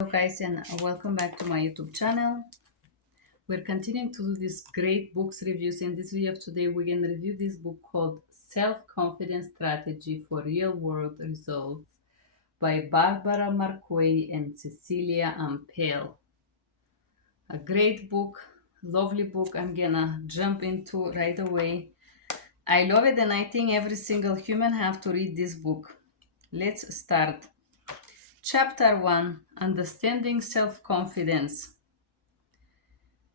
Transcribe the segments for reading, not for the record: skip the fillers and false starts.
Hello guys, and welcome back to my YouTube channel. We're continuing to do these great books reviews. In this video of today, we're going to review this book called Self-Confidence Strategy for Real-World Results by Barbara Markway and Cecilia Ampel. A great book, lovely book. I'm gonna jump into right away. I love it, and I think every single human have to read this book. Let's start. Chapter 1, Understanding Self-Confidence.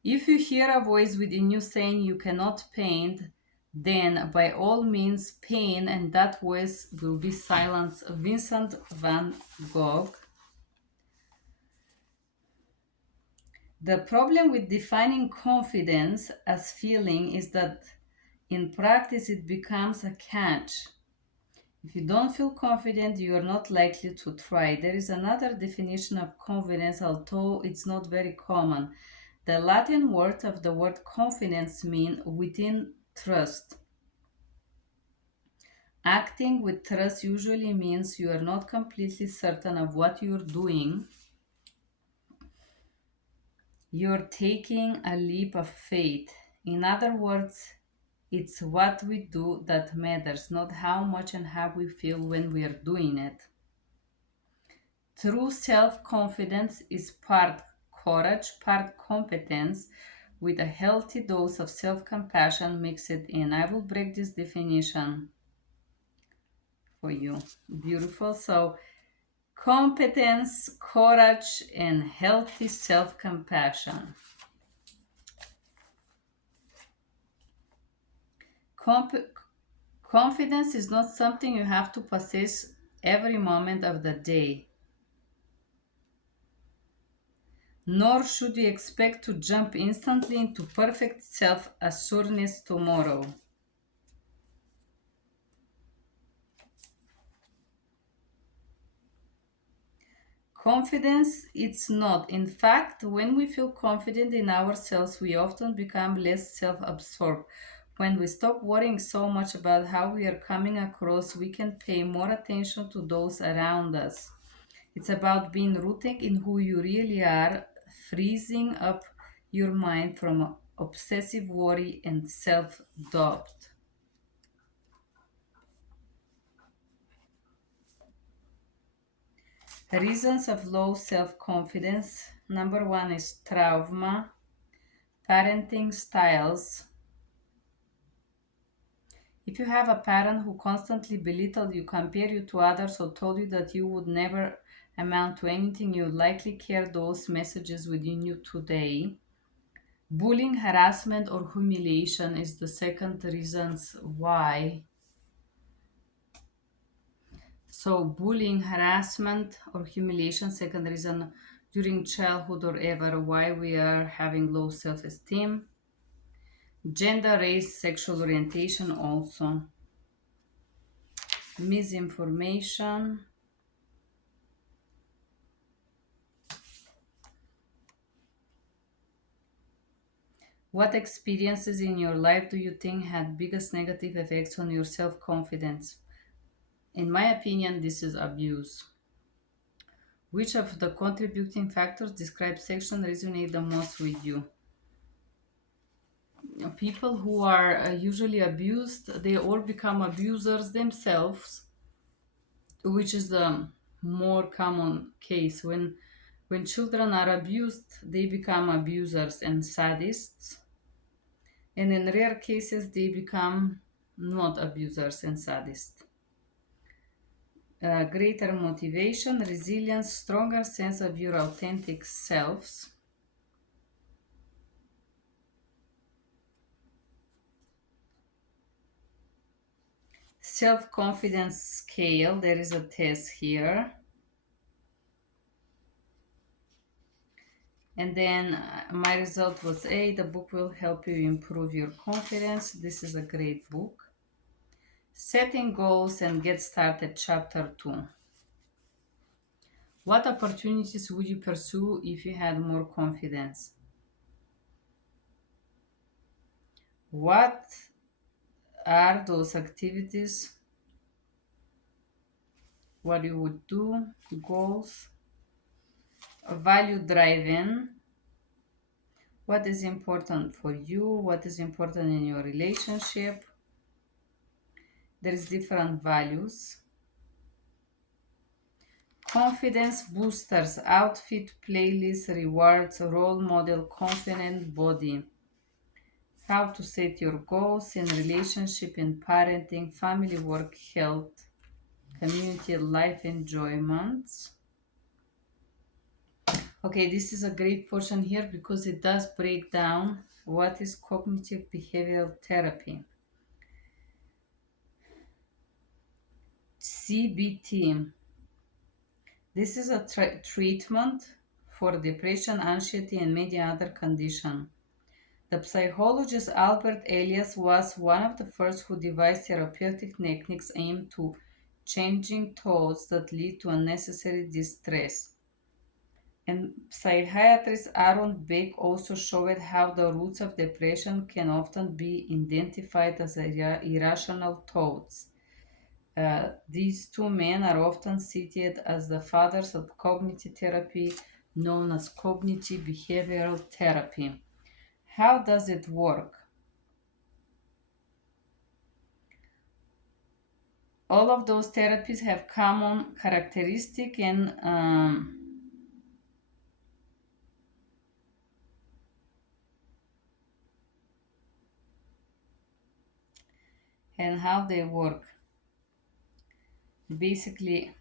If you hear a voice within you saying you cannot paint, then by all means paint, and that voice will be silenced. Vincent van Gogh. The problem with defining confidence as feeling is that in practice it becomes a catch. If you don't feel confident, you are not likely to try. There is another definition of confidence, although it's not very common. The Latin word of the word confidence means within trust. Acting with trust usually means you are not completely certain of what you're doing. You're taking a leap of faith. In other words, it's what we do that matters, not how much and how we feel when we are doing it. True self-confidence is part courage, part competence, with a healthy dose of self-compassion mixed in. I will break this definition for you. Beautiful. So, competence, courage, and healthy self-compassion. Confidence is not something you have to possess every moment of the day. Nor should you expect to jump instantly into perfect self-assuredness tomorrow. Confidence, it's not. In fact, when we feel confident in ourselves, we often become less self-absorbed. When we stop worrying so much about how we are coming across, we can pay more attention to those around us. It's about being rooted in who you really are, freezing up your mind from obsessive worry and self-doubt. Reasons of low self-confidence. Number one is trauma, parenting styles. If you have a parent who constantly belittled you, compared you to others, or told you that you would never amount to anything, you likely carry those messages within you today. Bullying, harassment, or humiliation is the second reasons why. So bullying, harassment, or humiliation, second reason during childhood or ever why we are having low self-esteem. Gender, race, sexual orientation also. Misinformation. What experiences in your life do you think had biggest negative effects on your self-confidence? In my opinion, this is abuse. Which of the contributing factors describe section resonate the most with you? People who are usually abused, they all become abusers themselves, which is the more common case. When children are abused, they become abusers and sadists. And in rare cases, they become not abusers and sadists. Greater motivation, resilience, stronger sense of your authentic selves. Self-confidence scale, there is a test here. And then my result was A, the book will help you improve your confidence. This is a great book. Setting goals and get started, chapter 2. What opportunities would you pursue if you had more confidence? What are those activities? What you would do? Goals. value driven. What is important for you? What is important in your relationship? There is different values. Confidence boosters, outfit, playlist, rewards, role model, confident body. How to set your goals in relationship, in parenting, family, work, health, community, life enjoyment. Okay, this is a great portion here because it does break down what is cognitive behavioral therapy. CBT. This is a treatment for depression, anxiety, and many other conditions. The psychologist Albert Elias was one of the first who devised therapeutic techniques aimed to changing thoughts that lead to unnecessary distress. And psychiatrist Aaron Beck also showed how the roots of depression can often be identified as irrational thoughts. These two men are often cited as the fathers of cognitive therapy, known as cognitive behavioral therapy. How does it work? All of those therapies have common characteristic and how they work. Basically,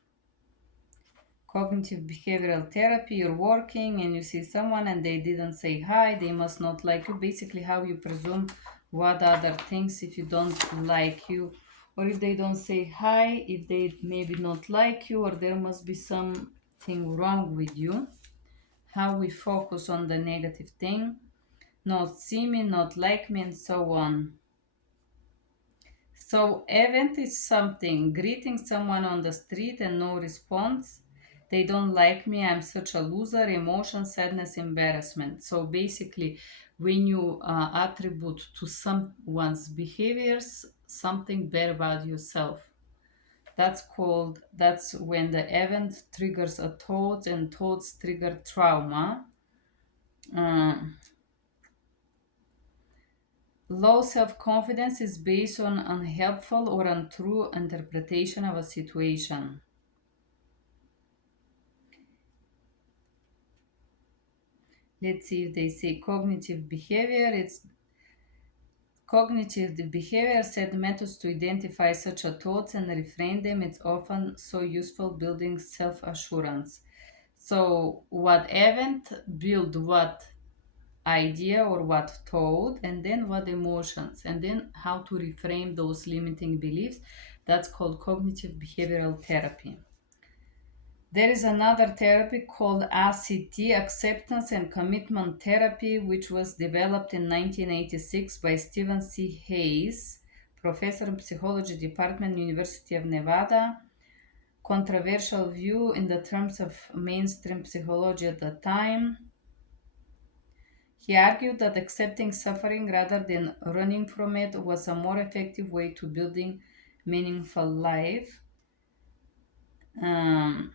cognitive behavioral therapy, you're working and you see someone and they didn't say hi, they must not like you. Basically, how you presume what other things if you don't like you, or if they don't say hi, if they maybe not like you, or there must be something wrong with you. How we focus on the negative thing, not see me, not like me, and so on. So, event is something greeting someone on the street and no response. They don't like me. I'm such a loser. Emotion, sadness, embarrassment. So, basically, when you attribute to someone's behaviors something bad about yourself, that's when the event triggers a thought, and thoughts trigger trauma. Uh, Low self confidence is based on unhelpful or untrue interpretation of a situation. Let's see if they say cognitive behavior. It's cognitive behavior set methods to identify such a thoughts and reframe them. It's often so useful building self assurance. So, what event build what idea or what thought, and then what emotions, and then how to reframe those limiting beliefs. That's called cognitive behavioral therapy. There is another therapy called ACT, Acceptance and Commitment Therapy, which was developed in 1986 by Stephen C. Hayes, professor in psychology department, University of Nevada. Controversial view in the terms of mainstream psychology at the time. He argued that accepting suffering rather than running from it was a more effective way to building meaningful life. Um,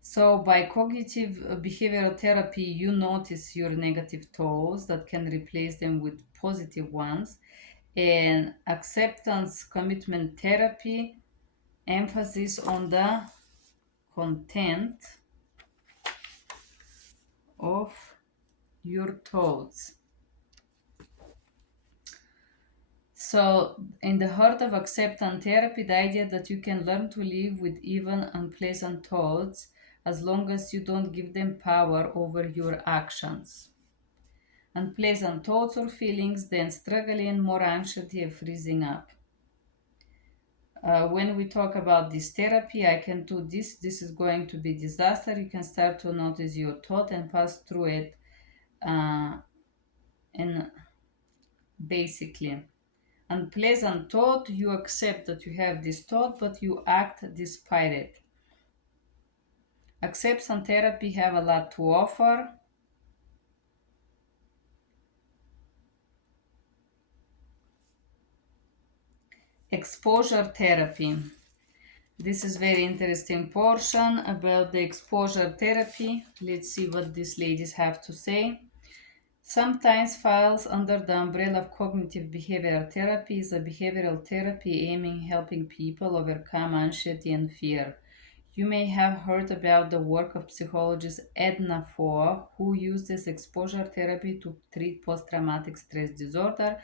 so by cognitive behavioral therapy, you notice your negative thoughts that can replace them with positive ones. And acceptance commitment therapy, emphasis on the content of your thoughts. So, in the heart of acceptance therapy, the idea that you can learn to live with even unpleasant thoughts as long as you don't give them power over your actions. Unpleasant thoughts or feelings, then struggling, more anxiety, and freezing up. When we talk about this therapy, I can do this. This is going to be disaster. You can start to notice your thought and pass through it. And basically, unpleasant thought, you accept that you have this thought, but you act despite it. Acceptance therapy have a lot to offer. Exposure therapy. This is very interesting portion about the exposure therapy. Let's see what these ladies have to say. Sometimes falls under the umbrella of cognitive behavioral therapy is a behavioral therapy aiming helping people overcome anxiety and fear. You may have heard about the work of psychologist Edna Foa, who uses exposure therapy to treat post-traumatic stress disorder.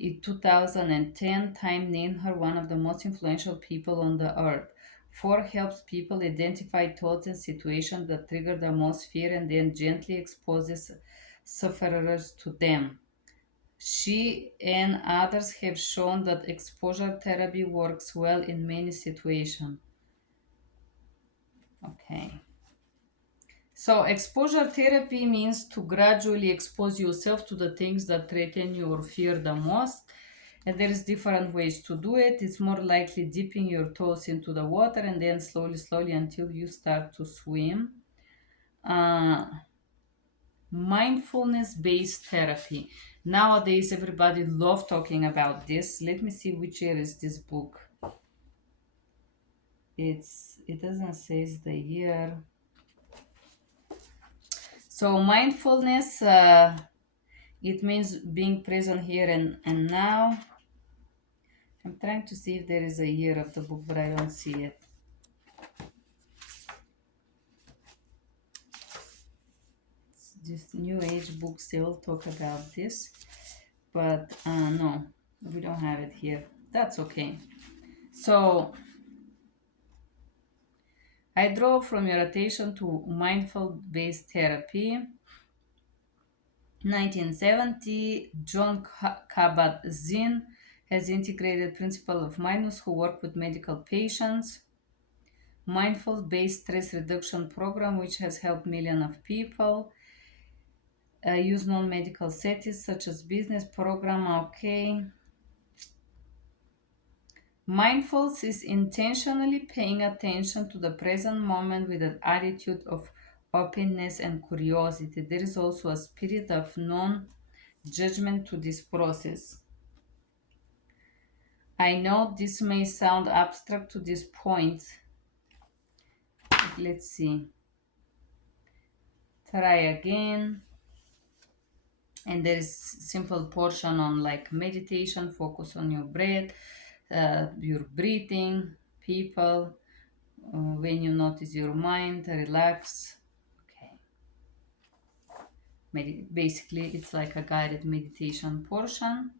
In 2010, Time named her one of the most influential people on the earth. Four helps people identify thoughts and situations that trigger the most fear and then gently exposes sufferers to them. She and others have shown that exposure therapy works well in many situations. Okay. So, exposure therapy means to gradually expose yourself to the things that threaten you or fear the most. And there's different ways to do it. It's more likely dipping your toes into the water and then slowly until you start to swim. Uh, Mindfulness based therapy. Nowadays, everybody love talking about this. Let me see which year is this book. It doesn't say the year. So mindfulness, it means being present here and now. I'm trying to see if there is a year of the book, but I don't see it. It's just new age books, they all talk about this, but no, we don't have it here. That's okay. So I draw from your attention to mindful based therapy. 1970, John Kabat-Zinn has integrated principle of mindfulness who work with medical patients. Mindful based stress reduction program, which has helped millions of people. Use non-medical settings such as business program. Okay. Mindfulness is intentionally paying attention to the present moment with an attitude of openness and curiosity. There is also a spirit of non-judgment to this process. I know this may sound abstract to this point. Let's see. Try again. And there is simple portion on like meditation, focus on your breath, your breathing, people, when you notice your mind, relax. Okay. Basically, it's like a guided meditation portion.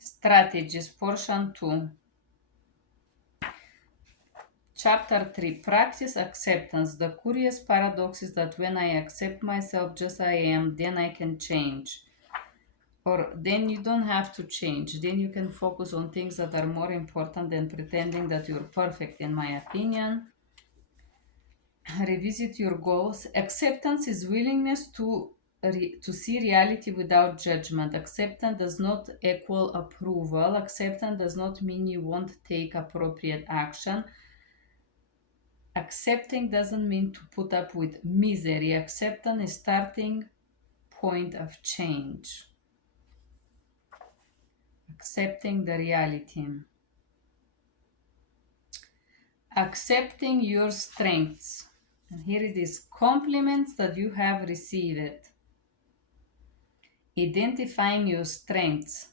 Strategies portion 2. Chapter 3. Practice acceptance. The curious paradox is that when I accept myself just I am, then I can change. Or then you don't have to change. Then you can focus on things that are more important than pretending that you're perfect, in my opinion. Revisit your goals. Acceptance is willingness to see reality without judgment. Acceptance does not equal approval. Acceptance does not mean you won't take appropriate action. Accepting doesn't mean to put up with misery. Acceptance is starting point of change. Accepting the reality. Accepting your strengths. And here it is, compliments that you have received. Identifying your strengths.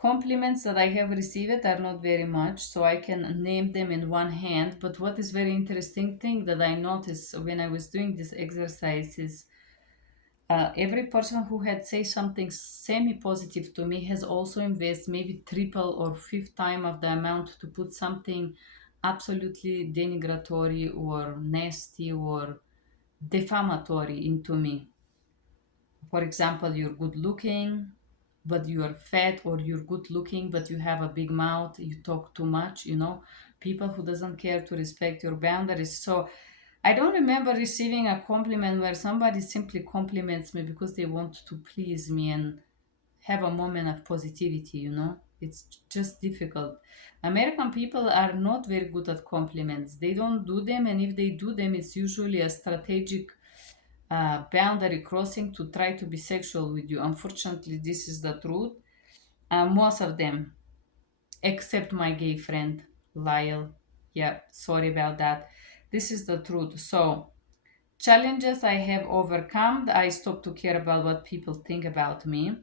Compliments that I have received are not very much, so I can name them in one hand. But what is very interesting thing that I noticed when I was doing this exercise is every person who had say something semi-positive to me has also invested maybe triple or fifth time of the amount to put something absolutely denigratory or nasty or defamatory into me. For example, you're good looking, but you are fat, or you're good looking, but you have a big mouth, you talk too much, people who doesn't care to respect your boundaries. So I don't remember receiving a compliment where somebody simply compliments me because they want to please me and have a moment of positivity. It's just difficult. American people are not very good at compliments. They don't do them, and if they do them, it's usually a strategic boundary crossing to try to be sexual with you. Unfortunately, this is the truth. Most of them. except my gay friend, Lyle. Yeah, sorry about that. This is the truth. So, challenges I have overcome, I stopped to care about what people think about me.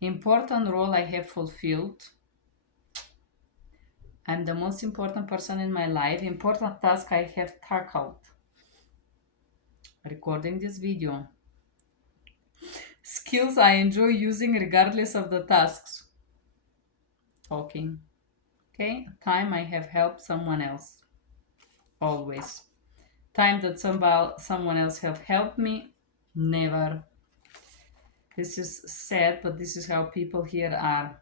Important role I have fulfilled. I'm the most important person in my life. Important task I have tackled. Recording this video. Skills I enjoy using regardless of the tasks. Talking. Okay. Time I have helped someone else. Always. Time that someone else have helped me. Never. This is sad, but this is how people here are.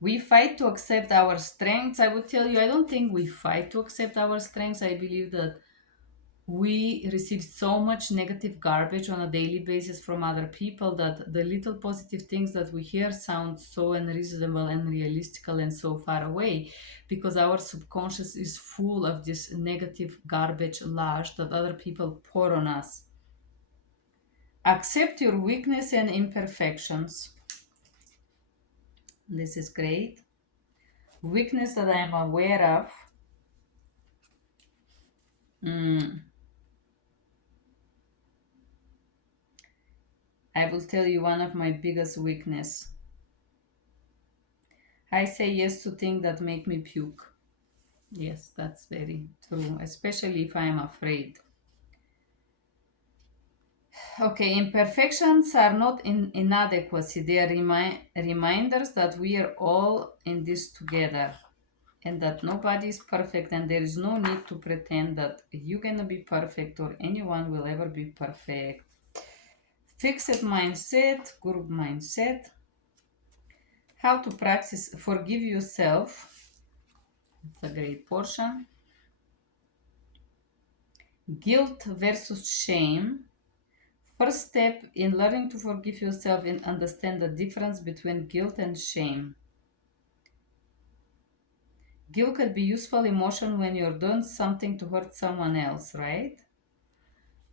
We fight to accept our strengths. I would tell you, I don't think we fight to accept our strengths. I believe that we receive so much negative garbage on a daily basis from other people that the little positive things that we hear sound so unreasonable and realistical and so far away because our subconscious is full of this negative garbage large that other people pour on us. Accept your weakness and imperfections. This is great. Weakness that I am aware of. I will tell you one of my biggest weakness. I say yes to things that make me puke. Yes, that's very true, especially if I am afraid. Okay, imperfections are not inadequacy. They are reminders that we are all in this together and that nobody is perfect and there is no need to pretend that you're going to be perfect or anyone will ever be perfect. Fixed mindset, group mindset. How to practice forgive yourself. It's a great portion. Guilt versus shame. First step in learning to forgive yourself and understand the difference between guilt and shame. Guilt can be useful emotion when you're doing something to hurt someone else, right?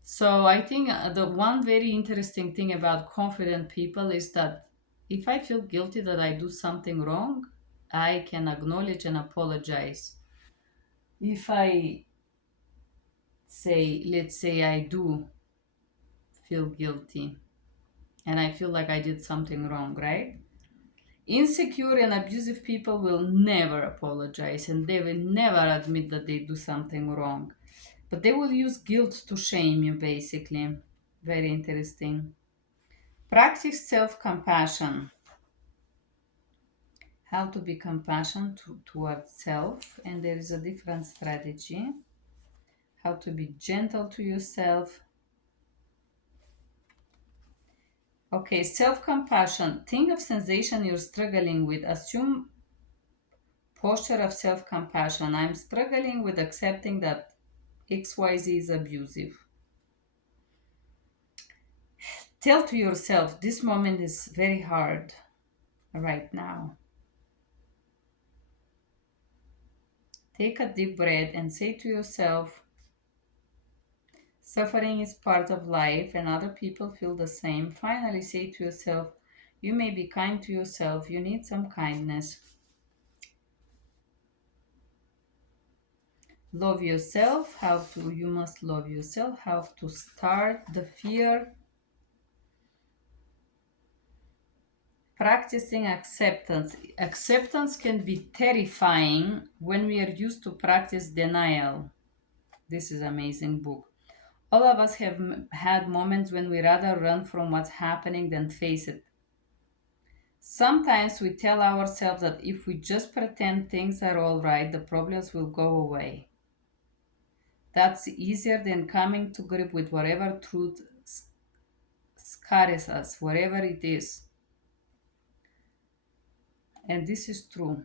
So I think the one very interesting thing about confident people is that if I feel guilty that I do something wrong, I can acknowledge and apologize. If I say, let's say I do feel guilty and I feel like I did something wrong, right? Insecure and abusive people will never apologize and they will never admit that they do something wrong. But they will use guilt to shame you, basically. Very interesting. Practice self compassion. How to be compassionate towards self, and there is a different strategy. How to be gentle to yourself. Okay, self compassion. Think of sensation you're struggling with. Assume posture of self compassion. I'm struggling with accepting that XYZ is abusive. Tell to yourself, this moment is very hard right now. Take a deep breath and say to yourself, suffering is part of life and other people feel the same. Finally, say to yourself, you may be kind to yourself, you need some kindness. Love yourself. You must love yourself. How to start the fear. Practicing acceptance. Acceptance can be terrifying when we are used to practice denial. This is an amazing book. All of us have had moments when we rather run from what's happening than face it. Sometimes we tell ourselves that if we just pretend things are all right, the problems will go away. That's easier than coming to grip with whatever truth scares us, whatever it is. And this is true.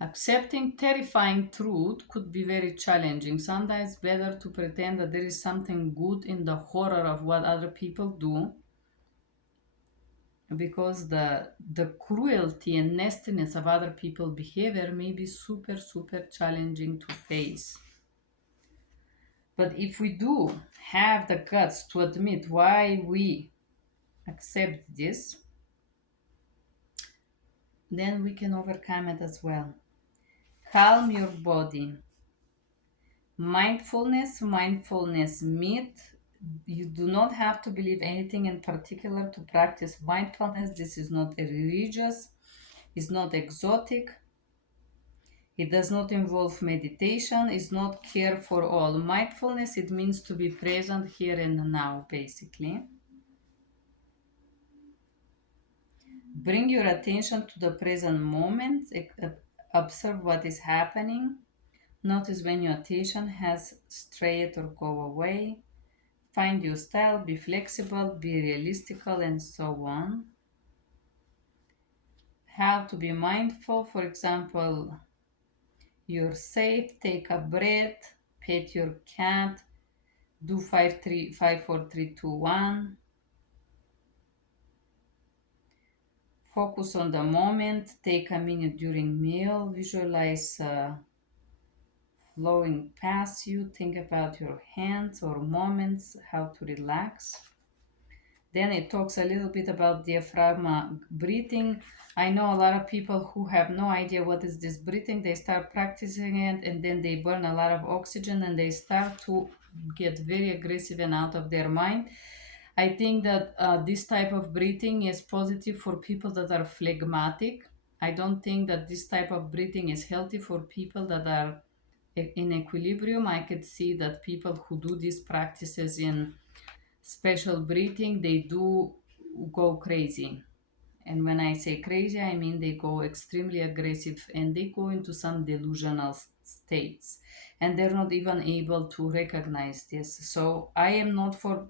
Accepting terrifying truth could be very challenging. Sometimes it's better to pretend that there is something good in the horror of what other people do because the cruelty and nastiness of other people's behavior may be super challenging to face. But if we do have the guts to admit why we accept this, then we can overcome it as well. Calm your body. Mindfulness myth. You do not have to believe anything in particular to practice mindfulness. This is not religious, it's not exotic, it does not involve meditation, it's not care for all. Mindfulness, it means to be present here and now, basically. Bring your attention to the present moment, observe what is happening. Notice when your attention has strayed or go away. Find your style, be flexible, be realistical, and so on. How to be mindful, for example, you're safe, take a breath, pet your cat, do 5 4 3 2 1. Focus on the moment, take a minute during meal, visualize flowing past you, think about your hands or moments, how to relax. Then it talks a little bit about diaphragm breathing. I know a lot of people who have no idea what is this breathing. They start practicing it and then they burn a lot of oxygen and they start to get very aggressive and out of their mind. I think that this type of breathing is positive for people that are phlegmatic. I don't think that this type of breathing is healthy for people that are in equilibrium. I could see that people who do these practices in special breathing, they do go crazy. And when I say crazy, I mean they go extremely aggressive and they go into some delusional states and they're not even able to recognize this. So I am not for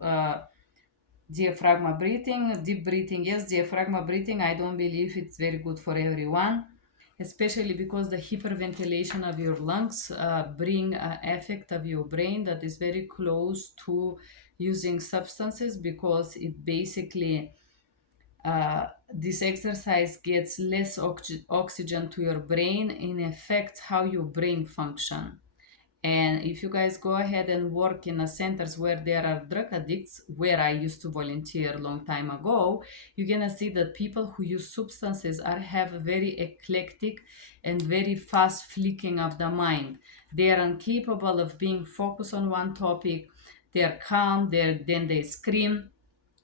diaphragm breathing, deep breathing. Yes, diaphragm breathing, I don't believe it's very good for everyone, especially because the hyperventilation of your lungs bring an effect of your brain that is very close to using substances, because it basically this exercise gets less oxygen to your brain and affects how your brain function. And if you guys go ahead and work in a centers where there are drug addicts, where I used to volunteer a long time ago, you're gonna see that people who use substances have a very eclectic and very fast flicking of the mind. They are incapable of being focused on one topic. They're calm, then they scream,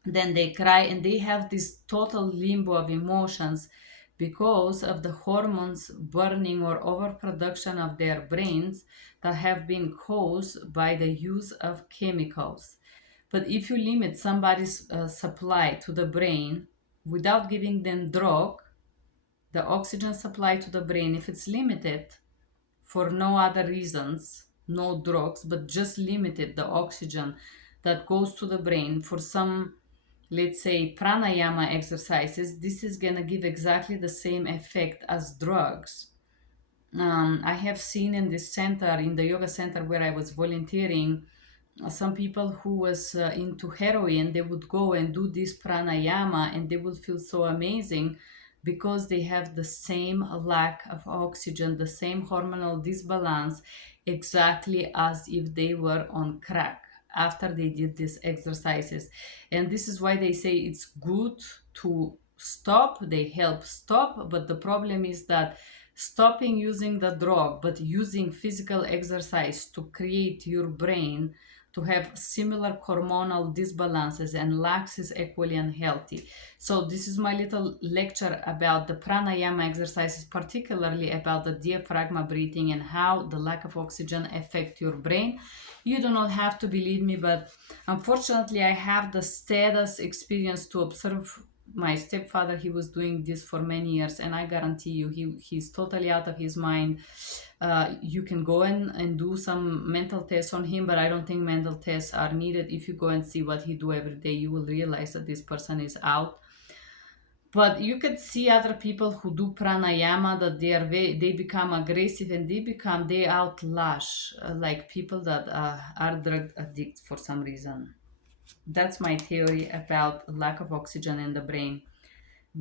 then they cry, and they have this total limbo of emotions because of the hormones burning or overproduction of their brains that have been caused by the use of chemicals. But if you limit somebody's supply to the brain without giving them drug, the oxygen supply to the brain, if it's limited for no other reasons, no drugs, but just limited the oxygen that goes to the brain for some, let's say, pranayama exercises, this is going to give exactly the same effect as drugs. I have seen in this center, in the yoga center where I was volunteering, some people who was into heroin, they would go and do this pranayama and they would feel so amazing because they have the same lack of oxygen, the same hormonal disbalance, exactly as if they were on crack after they did these exercises. And this is why they say it's good to stop, they help stop, but the problem is that stopping using the drug but using physical exercise to create your brain to have similar hormonal disbalances and lacks is equally unhealthy. So this is my little lecture about the pranayama exercises, particularly about the diaphragm breathing and how the lack of oxygen affect your brain. You do not have to believe me, but unfortunately I have the saddest experience to observe my stepfather. He was doing this for many years, and I guarantee you he's totally out of his mind. You can go in and do some mental tests on him, but I don't think mental tests are needed. If you go and see what he do every day, you will realize that this person is out. But you could see other people who do pranayama that they become aggressive and they outlash like people that are drug addicts for some reason. That's my theory about lack of oxygen in the brain.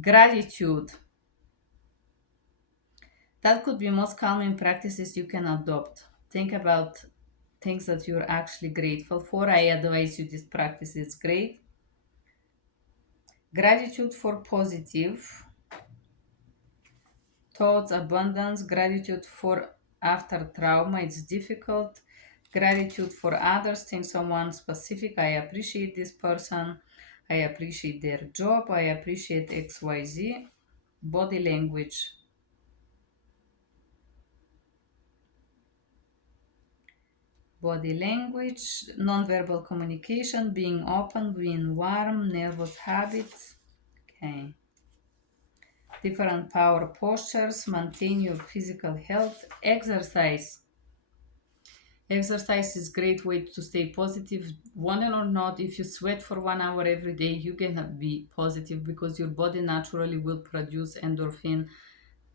Gratitude. That could be most calming practices you can adopt. Think about things that you're actually grateful for. I advise you this practice is great. Gratitude for positive thoughts, abundance, gratitude for after trauma, it's difficult, gratitude for others, think someone specific, I appreciate this person, I appreciate their job, I appreciate XYZ, body language. Body language, nonverbal communication, being open, being warm, nervous habits. Okay. Different power postures, maintain your physical health, exercise. Exercise is great way to stay positive. Want it or not, if you sweat for 1 hour every day, you can be positive because your body naturally will produce endorphin,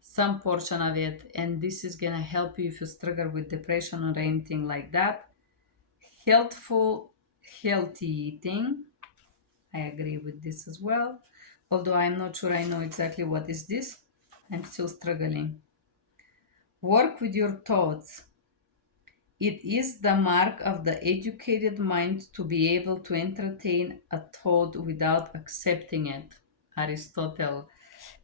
some portion of it, and this is gonna help you if you struggle with depression or anything like that. Healthful, healthy eating. I agree with this as well. Although I'm not sure I know exactly what is this. I'm still struggling. Work with your thoughts. It is the mark of the educated mind to be able to entertain a thought without accepting it. Aristotle.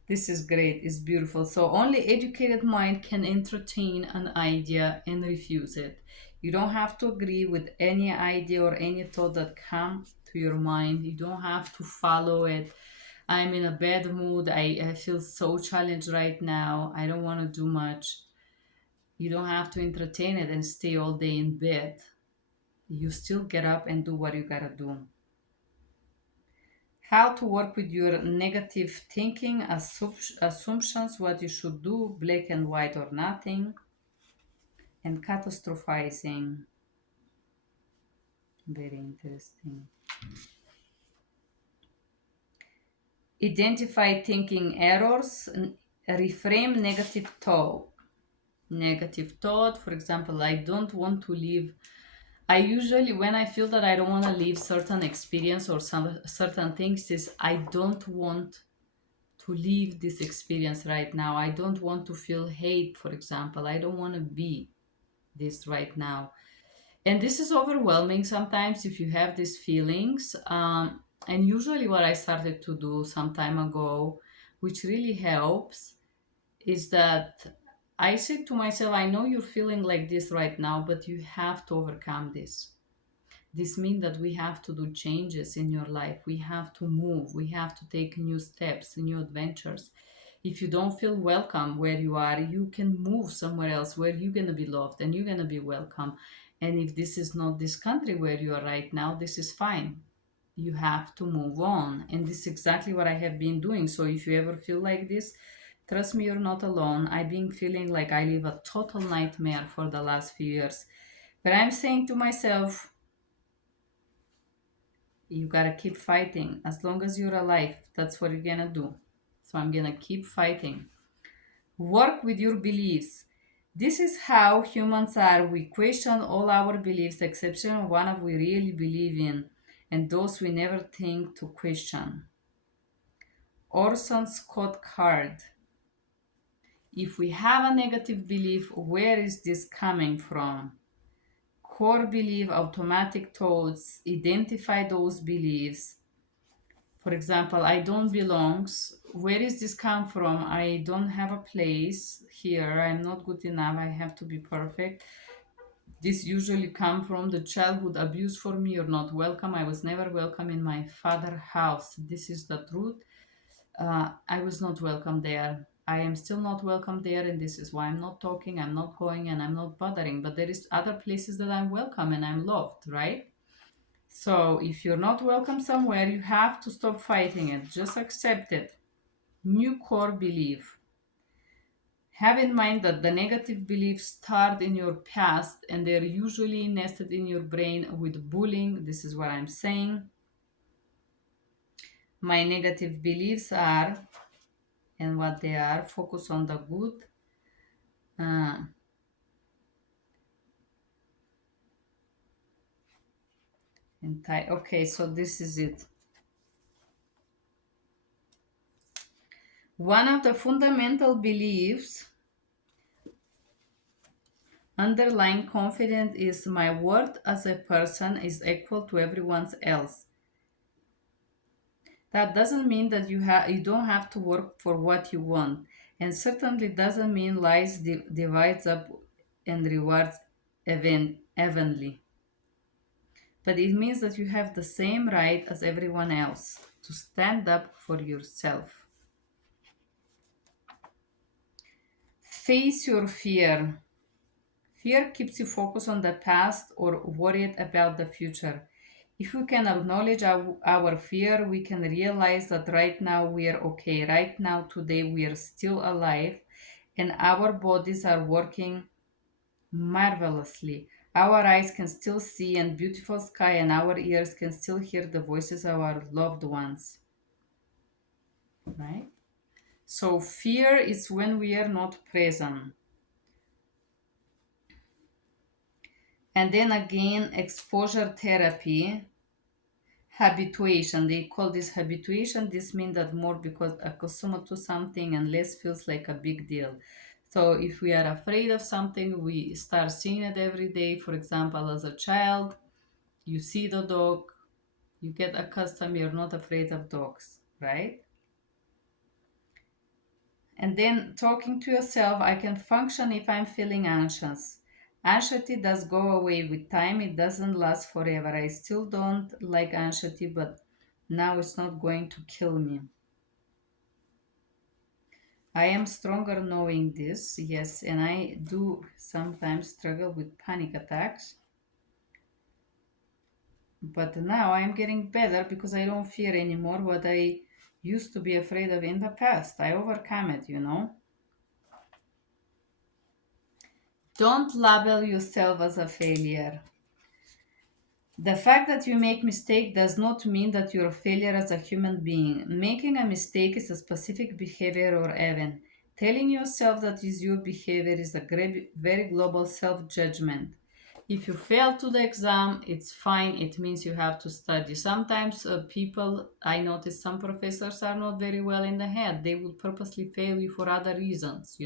This is great, it's beautiful. So only educated mind can entertain an idea and refuse it. You don't have to agree with any idea or any thought that comes to your mind. You don't have to follow it. I'm in a bad mood. I feel so challenged right now. I don't want to do much. You don't have to entertain it and stay all day in bed. You still get up and do what you gotta do. How to work with your negative thinking, assumptions, what you should do, black and white or nothing, and catastrophizing. Very interesting. Identify thinking errors, reframe negative thought. Negative thought, for example, I don't want to leave. I usually, when I feel that I don't want to leave certain experience or some certain things, is I don't want to leave this experience right now. I don't want to feel hate, for example. I don't want to be this right now. And this is overwhelming sometimes if you have these feelings. And usually, what I started to do some time ago, which really helps, is that I say to myself, I know you're feeling like this right now, but you have to overcome this. This means that we have to do changes in your life. We have to move. We have to take new steps, new adventures. If you don't feel welcome where you are, you can move somewhere else where you're going to be loved and you're going to be welcome. And if this is not this country where you are right now, this is fine. You have to move on. And this is exactly what I have been doing. So if you ever feel like this, trust me, you're not alone. I've been feeling like I live a total nightmare for the last few years. But I'm saying to myself, you gotta keep fighting. As long as you're alive, that's what you're gonna do. So I'm gonna keep fighting. Work with your beliefs. This is how humans are. We question all our beliefs, exception of one of we really believe in, and those we never think to question. Orson Scott Card. If we have a negative belief, where is this coming from? Core belief, automatic thoughts, identify those beliefs. For example, I don't belongs. Where is this come from? I don't have a place here. I'm not good enough. I have to be perfect. This usually come from the childhood abuse for me. You're not welcome. I was never welcome in my father's house. This is the truth. I was not welcome there. I am still not welcome there, and this is why I'm not talking, I'm not going, and I'm not bothering. But there is other places that I'm welcome and I'm loved, right? So if you're not welcome somewhere, you have to stop fighting it. Just accept it. New core belief. Have in mind that the negative beliefs start in your past and they're usually nested in your brain with bullying. This is what I'm saying. My negative beliefs are, and what they are, focus on the good. Uh, okay, so this is it. One of the fundamental beliefs underlying confidence is my worth as a person is equal to everyone else. That doesn't mean that you don't have to work for what you want, and certainly doesn't mean life divides up and rewards evenly. But it means that you have the same right as everyone else to stand up for yourself. Face your fear. Fear keeps you focused on the past or worried about the future. If we can acknowledge our fear, we can realize that right now we are okay. Right now, today, we are still alive and our bodies are working marvelously. Our eyes can still see and beautiful sky, and our ears can still hear the voices of our loved ones. Right? So, fear is when we are not present. And then again, exposure therapy, habituation. They call this habituation. This means that more because accustomed to something and less feels like a big deal. So if we are afraid of something, we start seeing it every day. For example, as a child, you see the dog, you get accustomed, you're not afraid of dogs, right? And then talking to yourself, I can function if I'm feeling anxious. Anxiety does go away with time, it doesn't last forever. I still don't like anxiety, but now it's not going to kill me. I am stronger knowing this, yes, and I do sometimes struggle with panic attacks. But now I'm getting better because I don't fear anymore what I used to be afraid of in the past. I overcome it. Don't label yourself as a failure. The fact that you make mistake does not mean that you're a failure as a human being. Making a mistake is a specific behavior or event. Telling yourself that is your behavior is a very global self-judgment. If you fail to the exam, it's fine. It means you have to study. Sometimes I notice some professors are not very well in the head. They will purposely fail you for other reasons.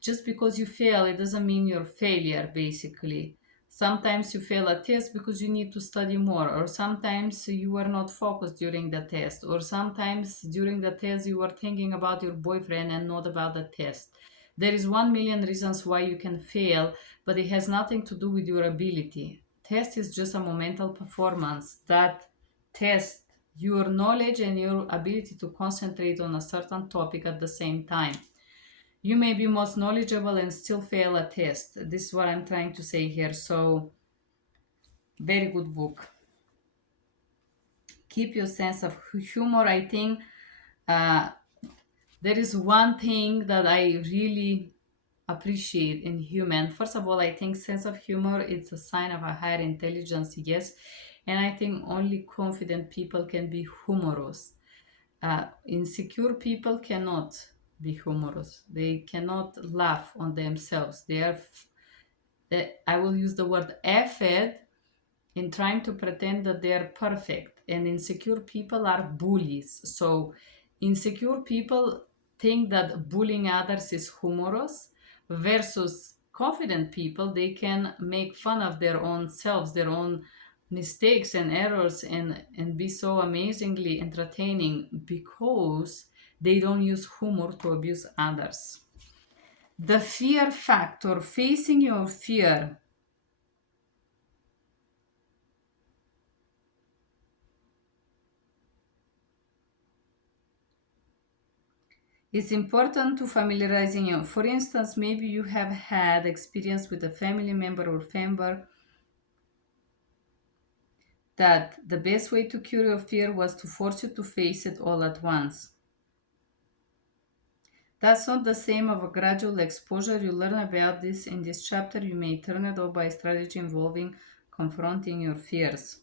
Just because you fail, it doesn't mean you're a failure, basically. Sometimes you fail a test because you need to study more, or sometimes you were not focused during the test, or sometimes during the test you were thinking about your boyfriend and not about the test. There is 1 million reasons why you can fail, but it has nothing to do with your ability. Test is just a momental performance that test your knowledge and your ability to concentrate on a certain topic at the same time. You may be most knowledgeable and still fail a test. This is what I'm trying to say here. So, very good book. Keep your sense of humor. I think uh, there is one thing that I really appreciate in human. First of all, I think sense of humor is a sign of a higher intelligence, yes. And I think only confident people can be humorous. Insecure people cannot be humorous. They cannot laugh on themselves. I will use the word effed in trying to pretend that they are perfect. And insecure people are bullies. So insecure people think that bullying others is humorous, versus confident people, they can make fun of their own selves, their own mistakes and errors, and be so amazingly entertaining because they don't use humor to abuse others. The fear factor, facing your fear. It's important to familiarizing you. For instance, maybe you have had experience with a family member or member that the best way to cure your fear was to force you to face it all at once. That's not the same of a gradual exposure. You learn about this in this chapter. You may turn it off by a strategy involving confronting your fears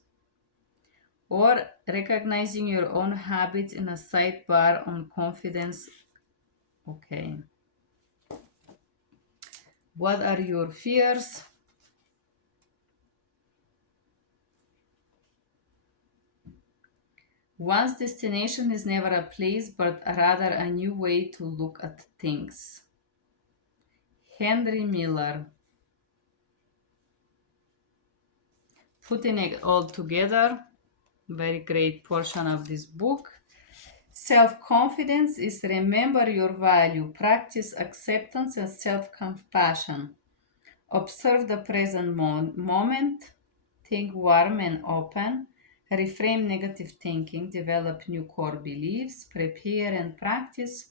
or recognizing your own habits in a sidebar on confidence. Okay. What are your fears? One's destination is never a place, but rather a new way to look at things. Henry Miller. Putting it all together, Very great portion of this book. Self-confidence is remember your value, practice acceptance and self-compassion. Observe the present moment, think warm and open, reframe negative thinking, develop new core beliefs, prepare and practice,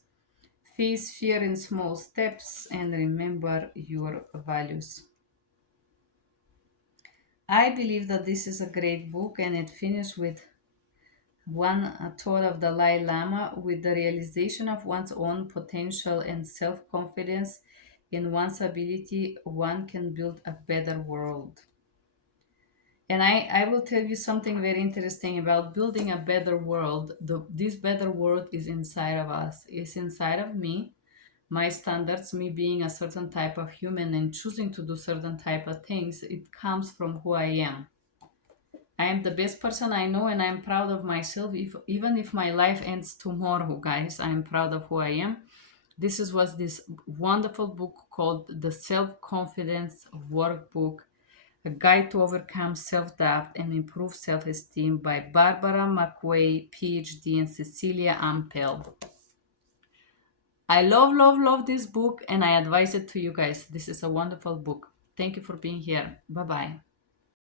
face fear in small steps, and remember your values. I believe that this is a great book, and it finished with one thought of Dalai Lama: with the realization of one's own potential and self confidence in one's ability, one can build a better world. And I will tell you something very interesting about building a better world. This better world is inside of us, it's inside of me. My standards, me being a certain type of human and choosing to do certain type of things, it comes from who I am. I am the best person I know, and I'm proud of myself. If even if my life ends tomorrow, guys, I'm proud of who I am. Was this wonderful book called The Self Confidence Workbook, a Guide to Overcome Self Doubt and Improve Self Esteem by Barbara Markway, PhD, and Cecilia Ampel. I love, love, love this book, and I advise it to you guys. This is a wonderful book. Thank you for being here. Bye bye.